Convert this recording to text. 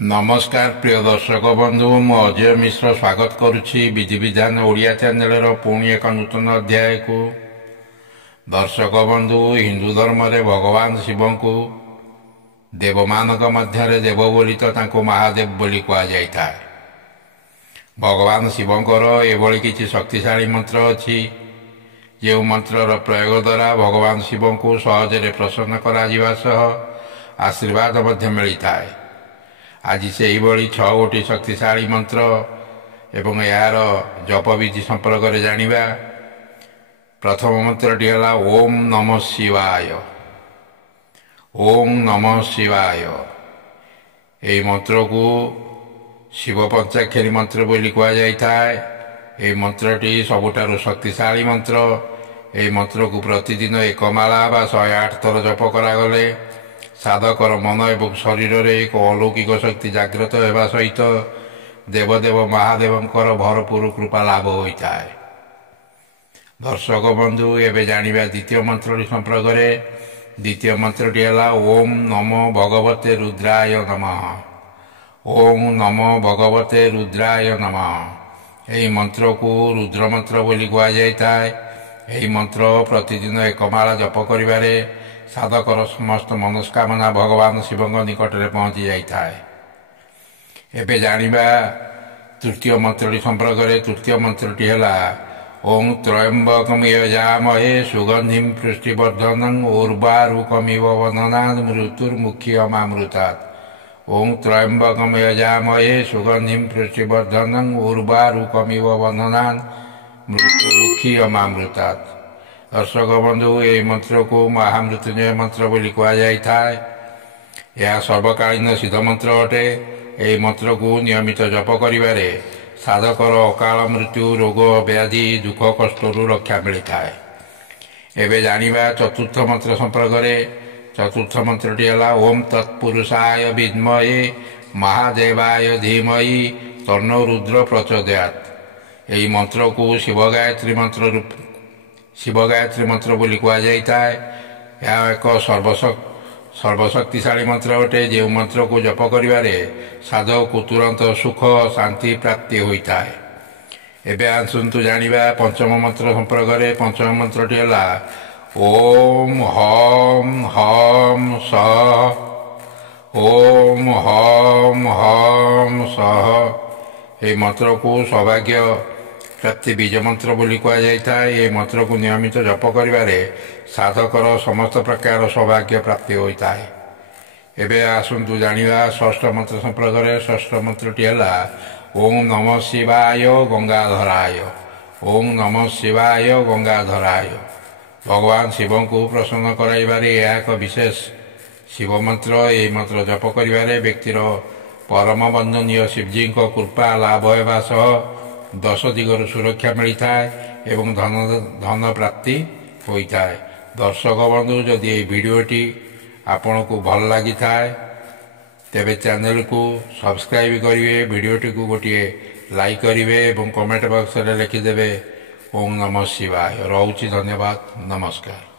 नमस्कार प्रिय दर्शक बंधु मु अजय मिश्र स्वागत करुच्ची विधि विधान ओडिया चैनल पुणी एक नूतन अध्याय को। दर्शक बंधु हिंदू धर्म रे भगवान शिव को देवमान मध्य देव बोली तो तांको महादेव बोली कह जाए। भगवान शिवंकर एभली किछि शक्तिशाली मंत्र अछि जो मंत्रर प्रयोग द्वारा भगवान शिव को सहजरे प्रसन्न करा सह आशीर्वाद मध्य मिलता है। आज से ही 6 गोटी शक्तिशाली मंत्र एवं यार जप विधि संपर्क में जानिबा। प्रथम मंत्रटी है ओम नमः शिवाय। ओम नमः शिवाय यह मंत्र को शिव पंचाक्षरी मंत्र बोली कह जाए। यह मंत्रटी सबुठारु शक्तिशाली मंत्र। यह मंत्र को प्रतिदिन 1 माला बा 108 थर जप करागले साधकर मन एवं शरीर रे एक अलौकिक शक्ति जागृत होगा सहित देवदेव महादेवंकर भरपूर कृपा लाभ होता है। दर्शक बंधु एवं जानिबा द्वितीय मंत्र संपर्क में। द्वितीय मंत्रटी है ओम नमो भगवते रुद्राय नमः। ओम नमो भगवते रुद्राय नमः यही मंत्र को रुद्र मंत्र बोली कह जाए। यही मंत्र प्रतिदिन 1 माला जप करिबारे साधकर समस्त मनस्कामना भगवान शिव निकट में पहुंची जाए। एबे जानिबा तृतीय मंत्रटी संपर्क में। तृतीय मंत्रटी है ओं त्रयंबकम यजामहे सुगंधिम पुष्टिवर्धनं उर्वारुकमिव वदनात् मृत्युर्मुख्यमामृतात्। ओं त्रयंबकम यजामहे सुगंधिम पुष्टिवर्धनं उर्वारुकमिव वदनात् मृत्युर्मुख्यमामृतात्। दर्शक बंधु यह मंत्र को महामृत्युंजय मंत्र बोली कह जाए। यह सर्वकालीन सिद्ध मंत्र अटे। यह मंत्र को नियमित जप करिबारे साधकर अकाल मृत्यु रोग व्याधि दुख कष्ट रक्षा मिलता है। एवं जानिबा चतुर्थ मंत्र संपर्क में। चतुर्थ मंत्रटी है ओम तत्पुरुषाय विद्महे महादेवाय धीमहि तन्नो रुद्र प्रचोदयात्। यही मंत्र को शिव गायत्री मंत्र बोली कह जाए। यह एक सर्वशक्तिशाली मंत्र अटे। जो मंत्र को जप करिबारे साधक को तुरंत सुख शांति प्राप्ति होता है। एबे आसंतु जानिबा पंचम मंत्र संपर्क में। पंचम मंत्रटी है ओम हम हम सह। ओम हम हम सह यह मंत्र को सौभाग्य प्राप्ति बीज मंत्र बोली कह जाए। ये मंत्र को नियमित जप करिबारे साधकर समस्त प्रकार सौभाग्य प्राप्ति होता है। एबे आसंतु जानिबा षष्ठ मंत्र संपर्क में। षष्ठ मंत्रटी है ओम नमः शिवाय गंगाधराय। ओम नमः शिवाय गंगाधराय भगवान शिव को प्रसन्न कराइबारे यह एक विशेष शिव मंत्र। यह मंत्र जप करिबारे व्यक्तिर परम वंदनीय शिवजी को कृपा लाभ होगा सह 10 दिगरु सुरक्षा मिलता है एवं धन प्राप्ति होता है। दर्शक बंधु जदि ये वीडियोटी आपण को भल लगी थाए तेबे चैनल को सब्सक्राइब करिवे। वीडियोटी को गोटे लाइक करिवे एवं कमेंट बॉक्स रे लिखिदेवे ओम नमः शिवाय। रहुछि धन्यवाद नमस्कार।